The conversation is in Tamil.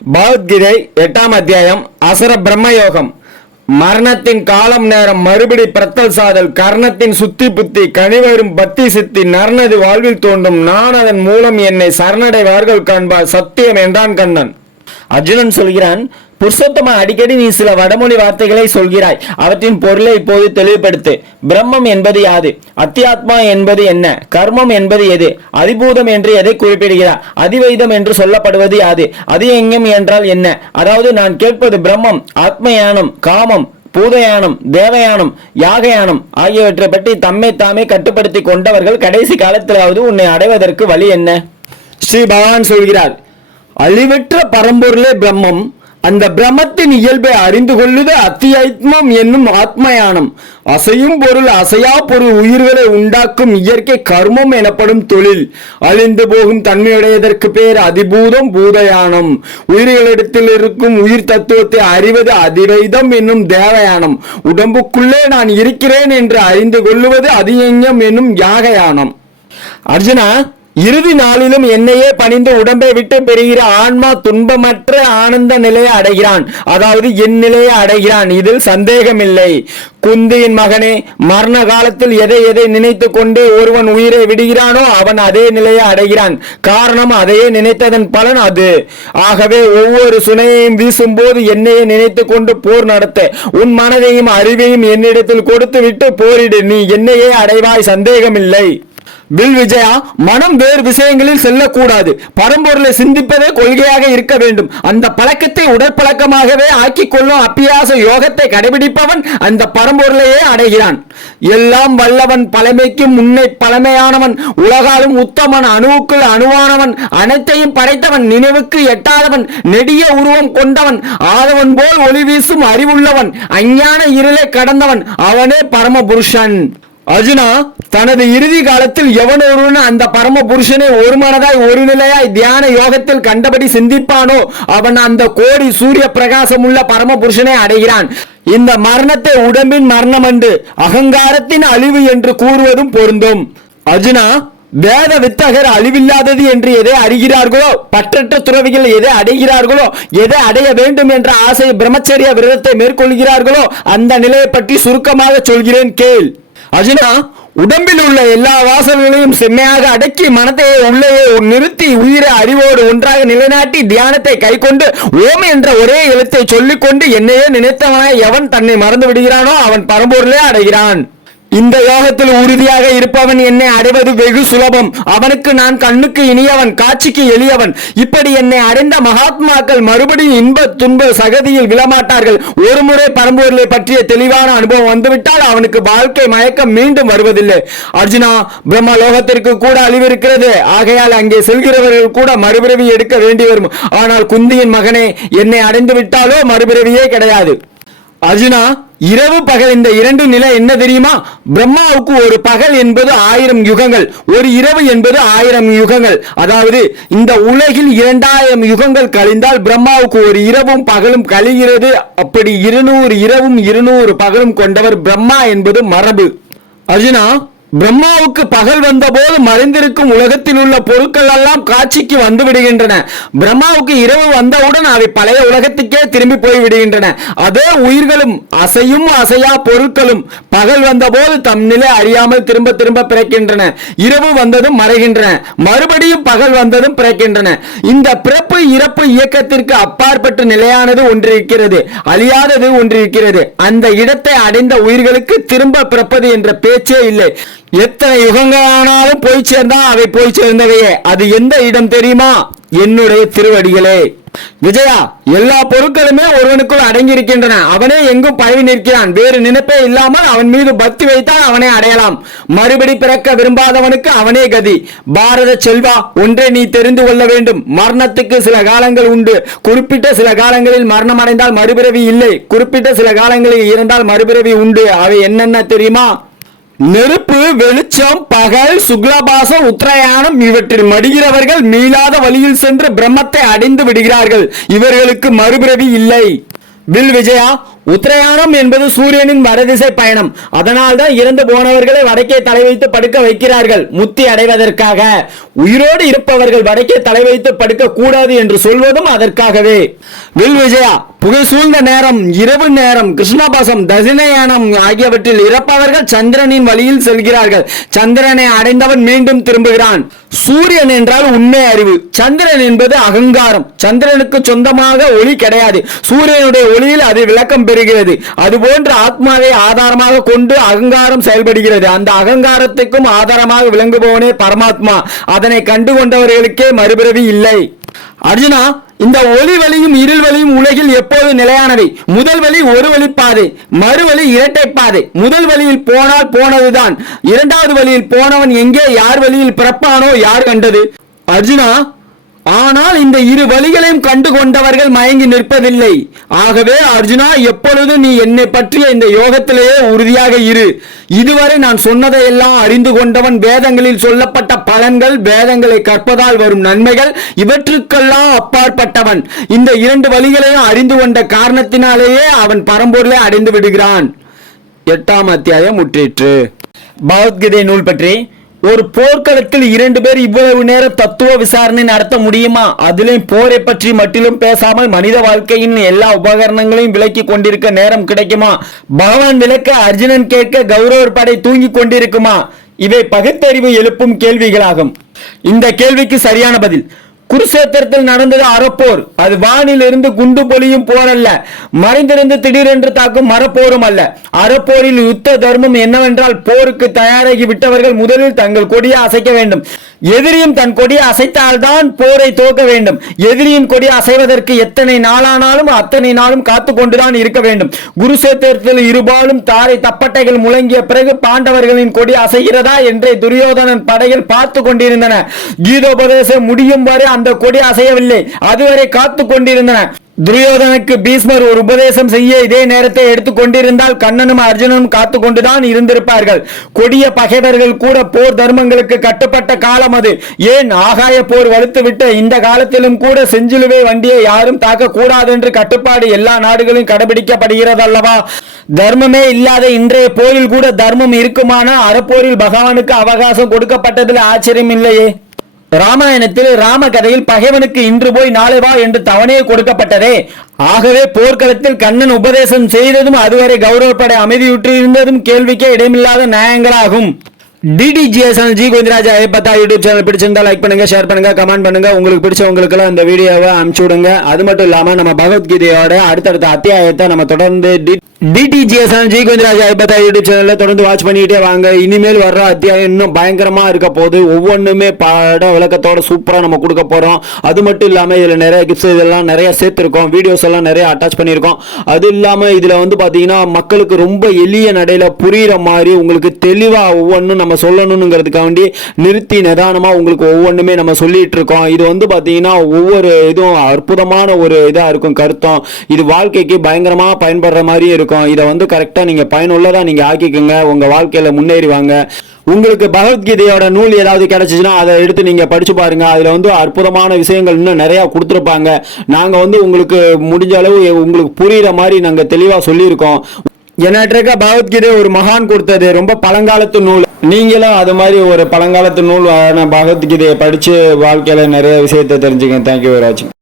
பகவத்கீதை 8ஆம் அத்தியாயம் அசுர பிரம்மயோகம். மரணத்தின் காலம் நேரம் மறுபடி பிரத்தல் சாதல் கர்ணத்தின் சுத்தி புத்தி கனிவரும் பக்தி சித்தி நர்னது வாழ்வில் தோன்றும் நான் அதன் மூலம் என்னை சரணடைவார்கள் காண்பார் சத்தியம் என்றான் கண்ணன். அர்ஜுனன் சொல்கிறான், புருஷோத்தமா, அடிக்கடி நீ சில வடமொழி வார்த்தைகளை சொல்கிறாய். அவற்றின் பொருளை இப்போது தெளிவுபடுத்து. பிரம்மம் என்பது யாது? அத்தியாத்மா என்பது என்ன? கர்மம் என்பது எது? அதிபூதம் என்று எதை குறிப்பிடுகிறார்? அதிவைதம் என்று சொல்லப்படுவது யாது? அதியங்கம் என்றால் என்ன? அதாவது நான் கேட்பது பிரம்மம், ஆத்மயானம், காமம், பூதயானம், தேவயானம், யாகயானம் ஆகியவற்றை பற்றி தம்மை தாமே கட்டுப்படுத்தி கொண்டவர்கள் கடைசி காலத்திலாவது உன்னை அடைவதற்கு வழி என்ன? ஸ்ரீ பகவான் சொல்கிறார், அழிவற்ற பரம்பொருளே பிரம்மம். அந்த பிரம்மத்தின் இயல்பை அறிந்து கொள்ளுது அத்தியாத்மம் என்னும் ஆத்மயானம். அசையும் பொருள், அசையா பொருள், உயிர்களை உண்டாக்கும் இயற்கை கர்மம் எனப்படும் தொழில். அழிந்து போகும் தன்மையுடையதற்கு பேர் அதிபூதம், பூதயானம். உயிர்களிடத்தில் இருக்கும் உயிர் தத்துவத்தை அறிவது அதிவைதம் என்னும் தேவயானம். உடம்புக்குள்ளே நான் இருக்கிறேன் என்று அறிந்து கொள்ளுவது அதியங்கம் என்னும் யாகயானம். அர்ஜுனா, இறுதி நாளிலும் என்னையே பணிந்து உடம்பை விட்டு பெறுகிற ஆன்மா துன்பமற்ற ஆனந்த நிலையை அடைகிறான். அதாவது என் நிலையை அடைகிறான். இதில் சந்தேகமில்லை. குந்தியின் மகனே, மரண காலத்தில் எதை எதை நினைத்து கொண்டே ஒருவன் உயிரை விடுகிறானோ அவன் அதே நிலையை அடைகிறான். காரணம், அதையே நினைத்ததன் பலன் அது. ஆகவே ஒவ்வொரு சுனையையும் வீசும் போது என்னையே நினைத்து கொண்டு போர் நடத்த உன் மனதையும் அறிவையும் என்னிடத்தில் கொடுத்து விட்டு போரிடு. நீ என்னையே அடைவாய், சந்தேகமில்லை. வில் விஜயா, மனம் வேறு விஷயங்களில் செல்லக்கூடாது. பரம்பொருளை சிந்திப்பதே கொள்கையாக இருக்க வேண்டும். அந்த பழக்கத்தை உடற்பழக்கமாகவே ஆக்கிக் கொள்ளும் அபியாச யோகத்தை கடைபிடிப்பவன் அந்த பரம்பொருளையே அடைகிறான். எல்லாம் வல்லவன், பழமைக்கும் முன்னே பழமையானவன், உலகாலும் உத்தமன், அணுவுக்குள் அணுவானவன், அனைத்தையும் படைத்தவன், நினைவுக்கு எட்டாதவன், நெடிய உருவம் கொண்டவன், ஆதவன் போல் ஒளி வீசும் அறிவுள்ளவன், அஞ்ஞான இருளை கடந்தவன், அவனே பரமபுருஷன். அர்ஜுனா, தனது இறுதி காலத்தில் எவன் ஒருவன் அந்த பரம புருஷனை ஒரு மனதாய் ஒரு நிலையாய் தியான யோகத்தில் கண்டபடி சிந்திப்பானோ அவன் அந்த கோடி சூரிய பிரகாசம் உள்ள பரம புருஷனை அடைகிறான். இந்த மரணத்தை உடம்பின் மரணம் என்று, அகங்காரத்தின் அழிவு என்று கூறுவதும் பொருந்தும். அர்ஜுனா, வேத வித்தகர் அழிவில்லாதது என்று எதை அறிகிறார்களோ, பற்றற்ற துறவிகள் எதை அடைகிறார்களோ, எதை அடைய வேண்டும் என்ற ஆசை பிரம்மச்சரிய விரதத்தை மேற்கொள்கிறார்களோ அந்த நிலையை பற்றி சுருக்கமாக சொல்கிறேன், கேள். அர்ஜுனா, உடம்பில் உள்ள எல்லா வாசல்களையும் செம்மையாக அடக்கி மனத்தை உள்ளே நிறுத்தி உயிரை அறிவோடு ஒன்றாக நிலைநாட்டி தியானத்தை கைக்கொண்டு ஓம் என்ற ஒரே எழுத்தை சொல்லிக்கொண்டு என்னையே நினைத்தவனாய் எவன் தன்னை மறந்து விடுகிறானோ அவன் பரம்பொருளே அடைகிறான். இந்த யோகத்தில் உறுதியாக இருப்பவன் என்னை அடைவது வெகு சுலபம். அவனுக்கு நான் கண்ணுக்கு இனியவன், காட்சிக்கு எளியவன். இப்படி என்னை அடைந்த மகாத்மாக்கள் மறுபடியும் இன்ப துன்ப சகதியில் விழமாட்டார்கள். ஒரு முறை பரம்பொருளை பற்றிய தெளிவான அனுபவம் வந்துவிட்டால் அவனுக்கு வாழ்க்கை மயக்கம் மீண்டும் வருவதில்லை. அர்ஜுனா, பிரம்ம லோகத்திற்கு கூட அழிவு இருக்கிறது. ஆகையால் அங்கே செல்கிறவர்கள் கூட மறுபிறவி எடுக்க வேண்டி வரும். ஆனால் குந்தியின் மகனே, என்னை அடைந்து விட்டாலோ மறுபிறவியே கிடையாது. அர்ஜுனா, இரவு பகல் இந்த இரண்டு நிலை என்ன தெரியுமா? பிரம்மாவுக்கு ஒரு பகல் என்பது 1000 யுகங்கள், ஒரு இரவு என்பது 1000 யுகங்கள். அதாவது இந்த உலகில் 2000 யுகங்கள் கழிந்தால் பிரம்மாவுக்கு ஒரு இரவும் பகலும் கழிகிறது. அப்படி 200 இரவும் 200 பகலும் கொண்டவர் பிரம்மா என்பது மரபு. அர்ஜுனா, பிரம்மாவுக்கு பகல் வந்த போது மறைந்திருக்கும் உலகத்தில் உள்ள பொருட்கள் எல்லாம் காட்சிக்கு வந்து விடுகின்றன. பிரம்மாவுக்கு இரவு வந்தவுடன் அவை பழைய உலகத்துக்கே திரும்பி போய் விடுகின்றன. அதே உயிர்களும் அசையும் அசையா பொருட்களும் பகல் வந்த போது தம் நிலை அறியாமல் திரும்ப திரும்ப பிறக்கின்றன. இரவு வந்ததும் மறைகின்றன, மறுபடியும் பகல் வந்ததும் பிறக்கின்றன. இந்த பிறப்பு இறப்பு இயக்கத்திற்கு அப்பாற்பட்ட நிலையானது ஒன்று இருக்கிறது, அழியாதது ஒன்று இருக்கிறது. அந்த இடத்தை அடைந்த உயிர்களுக்கு திரும்ப பிறப்பது என்ற பேச்சே இல்லை. எத்தனை யுகங்களானாலும் போய் சேர்ந்தால் அவை போய் சேர்ந்தவையே. அது எந்த இடம் தெரியுமா? என்னுடைய திருவடிகளே. விஜயா, எல்லா பொருட்களுமே ஒருவனுக்குள் அடங்கி இருக்கின்றன. அவனே எங்கும் பரவி நிற்கிறான். வேறு நினைப்பே இல்லாமல் அவன் மீது பக்தி வைத்தால் அவனை அடையலாம். மறுபடி பிறக்க விரும்பாதவனுக்கு அவனே கதி. பாரத செல்வா, ஒன்றை நீ தெரிந்து கொள்ள வேண்டும். மரணத்துக்கு சில காலங்கள் உண்டு. குறிப்பிட்ட சில காலங்களில் மரணம் அடைந்தால் மறுபிறவி இல்லை. குறிப்பிட்ட சில காலங்களில் இறந்தால் மறுபிறவி உண்டு. அவை என்னென்ன தெரியுமா? நெருப்பு, வெளிச்சம், பகல், சுக்லபாசம், உத்தரயானம் இவற்றில் மடிகிறவர்கள் மீளாத வழியில் சென்று பிரம்மத்தை அடைந்து விடுகிறார்கள். இவர்களுக்கு மறுபிறவி இல்லை. வில் விஜயா, உத்தரயானம் என்பது சூரியனின் வடதிசை பயணம். அதனால்தான் இறந்து போனவர்களை வடக்கே தலை வைத்து படுக்க வைக்கிறார்கள், முத்தி அடைவதற்காக. உயிரோடு இருப்பவர்கள் வடக்கே தலை வைத்து படுக்க கூடாது என்று சொல்வதும் அதற்காகவே. வில் விஜயா, புகை சூழ்ந்த நேரம், இரவு நேரம், கிருஷ்ணபாசம், தசினயானம் ஆகியவற்றில் இறப்பவர்கள் சந்திரனின் வழியில் செல்கிறார்கள். சந்திரனை அடைந்தவன் மீண்டும் திரும்புகிறான். சூரியன் என்றால் உண்மை அறிவு, சந்திரன் என்பது அகங்காரம். சந்திரனுக்கு சொந்தமாக ஒளி கிடையாது, சூரியனுடைய ஒளியில் அது விளக்கம் பெறுகிறது. அதுபோன்று ஆத்மாவை ஆதாரமாக கொண்டு அகங்காரம் செயல்படுகிறது. அந்த அகங்காரத்துக்கும் ஆதாரமாக விளங்குபவனே பரமாத்மா. அதனை கண்டுகொண்டவர்களுக்கே மறுபிறவி இல்லை. அர்ஜுனா, இந்த ஒளி வழியும் இருள் வழியும் உலகில் எப்போது நிலையானவை. முதல் வழி ஒரு வழிப்பாதை, மறுவழி இரட்டை பாதை. முதல் வழியில் போனால் போனதுதான், இரண்டாவது வழியில் போனவன் எங்கே யார் வழியில் பிறப்பானோ யார் கண்டது. அர்ஜுனா, ஆனால் இந்த இரு வழிகளையும் கண்டு கொண்டவர்கள் மயங்கி நிற்பதில்லை. ஆகவே அர்ஜுனா, எப்பொழுது நீ என்னை பற்றிய இந்த யோகத்திலேயே உறுதியாக இரு. இதுவரை நான் சொன்னதையெல்லாம் அறிந்து கொண்டவன் வேதங்களில் சொல்லப்பட்ட பலன்கள், வேதங்களை கற்பதால் வரும் நன்மைகள் இவற்றுக்கெல்லாம் அப்பாற்பட்டவன். இந்த இரண்டு வழிகளையும் அறிந்து கொண்ட காரணத்தினாலேயே அவன் பரம்பொருளை அடைந்து விடுகிறான். 8ஆம் அத்தியாயம் முற்றிற்று. பகவத்கீதை நூல் பற்றி ஒரு போர்க்களத்தில் 2 பேர் இவ்வளவு நேரம் தத்துவ விசாரணை நடத்த முடியுமா? அதிலும் போரை பற்றி மட்டிலும் பேசாமல் மனித வாழ்க்கையின் எல்லா உபகரணங்களையும் விலக்கி கொண்டிருக்க நேரம் கிடைக்குமா? பகவான் விளக்க அர்ஜுனன் கேட்க கௌரவர் படை தூங்கி கொண்டிருக்குமா? இவை பகுத்தறிவு எழுப்பும் கேள்விகளாகும். இந்த கேள்விக்கு சரியான பதில், குருசேத்திரத்தில் நடந்தது அறப்போர். அது வானில் இருந்து குண்டு பொழியும் போர் அல்ல, மறைந்திருந்து திடீரென்று தாக்கும் மரப்போரும் அல்ல. அறப்போரில் யுத்த தர்மம் என்னவென்றால், போருக்கு தயாராகி விட்டவர்கள் முதலில் தங்கள் கொடியை அசைக்க வேண்டும். எதிரியும் தன் கொடியை அசைத்தால்தான் போரை துவக்க வேண்டும். எதிரியின் கொடியை அசைவதற்கு எத்தனை நாளானாலும் அத்தனை நாளும் காத்து கொண்டுதான் இருக்க வேண்டும். குருசேத்திரத்தில் இருபாலும் தாரை தப்பட்டைகள் முழங்கிய பிறகு பாண்டவர்களின் கொடி அசைகிறதா என்றே துரியோதனன் படைகள் பார்த்து கொண்டிருந்தன. கீதோபதேசம் முடியும் வரை அந்த கொடி அசையவில்லை. அதுவரை காத்து கொண்டிருந்தன. துரியோதனுக்கு பீஷ்மர் ஒரு உபதேசம் செய்ய இதே நேரத்தை எடுத்துக் கொண்டிருந்தால் கண்ணனும் அர்ஜுனனும் காத்து கொண்டுதான் இருந்திருப்பார்கள். கொடிய பகைவர்கள் கூட போர் தர்மங்களுக்கு கட்டுப்பட்ட காலம் அது. ஏன் ஆகாய போர் வலுத்துவிட்ட இந்த காலத்திலும் கூட செஞ்சிலுவை வண்டியை யாரும் தாக்க கூடாது என்று கட்டுப்பாடு எல்லா நாடுகளும் கடைபிடிக்கப்படுகிறது அல்லவா? தர்மமே இல்லாத இன்றைய போரில் கூட தர்மம் இருக்குமானால் அறப்போரில் பகவானுக்கு அவகாசம் கொடுக்கப்பட்டதில் ஆச்சரியம் இல்லையே. ராமாயணத்தில் ராம கதையில் பகைவனுக்கு இன்று போய் நாளை வா என்று தவணையை கொடுக்கப்பட்டதே. ஆகவே போர்க்களத்தில் கண்ணன் உபதேசம் செய்ததும் அதுவரை கௌரவப்படை அமைதியுற்று இருந்ததும் கேள்விக்கே இடமில்லாத நியாயங்களாகும். DDGSG கோவிந்தராஜா ஐப்பத்தா யூடியூப் சேனல் பிடிச்சிருந்தா லைக் பண்ணுங்க, ஷேர் பண்ணுங்க, கமெண்ட் பண்ணுங்க. உங்களுக்கு பிடிச்சவங்களுக்கு இந்த வீடியோவை அனுப்பிச்சு விடுங்க. அது மட்டும் இல்லாம நம்ம பகவத்கீதையோட அடுத்தடுத்த அத்தியாயத்தை நம்ம தொடர்ந்து DDGSG கோவிந்தராஜா ஐப்பத்தா யூடியூப் சேனல்ல தொடர்ந்து வாட்ச் பண்ணிட்டே வாங்க. இனிமேல் வர்ற அத்தியாயம் இன்னும் பயங்கரமா இருக்க போது. ஒவ்வொன்றுமே பட விளக்கத்தோட சூப்பரா நம்ம கொடுக்க போறோம். அது மட்டும் இல்லாம இதுல நிறைய கிஃப்ட்ஸ் இதெல்லாம் நிறைய சேர்த்திருக்கோம். வீடியோஸ் எல்லாம் நிறைய அட்டாச் பண்ணியிருக்கோம். அது இல்லாம இதுல பாத்தீங்கன்னா மக்களுக்கு ரொம்ப எளிய நடையில புரியுற மாதிரி உங்களுக்கு தெளிவா ஒவ்வொன்றும் நம்ம சொல்லணுங்கிறதுக்காண்டி நிறுத்தி நிதானமா உங்களுக்கு ஒவ்வொன்றுமே நம்ம சொல்லிட்டு இருக்கோம். இது பாத்தீங்கன்னா ஒவ்வொரு இதுவும் அற்புதமான ஒரு இதா இருக்கும். கருத்தம் இது வாழ்க்கைக்கு பயங்கரமா பயன்படுற மாதிரி இருக்கும். இதை கரெக்டா நீங்க பயனுள்ளதா நீங்க ஆக்கிக்கோங்க. உங்க வாழ்க்கையில முன்னேறிவாங்க. உங்களுக்கு பகவத்கீதையோட நூல் ஏதாவது கிடைச்சிச்சுன்னா அதை எடுத்து நீங்க படிச்சு பாருங்க. அதுல அற்புதமான விஷயங்கள் இன்னும் நிறைய கொடுத்துருப்பாங்க. நாங்க உங்களுக்கு முடிஞ்ச அளவு உங்களுக்கு புரியுற மாதிரி நாங்க தெளிவா சொல்லியிருக்கோம். என்கிட்ட பகவத்கீதை ஒரு மகான் கொடுத்தது, ரொம்ப பழங்காலத்து நூல். நீங்களும் அது மாதிரி ஒரு பழங்காலத்து நூல் பகவத்கீதையை படிச்சு வாழ்க்கையில நிறைய விஷயத்தை தெரிஞ்சுங்க. தேங்க்யூ ஃபார் வாட்சிங்.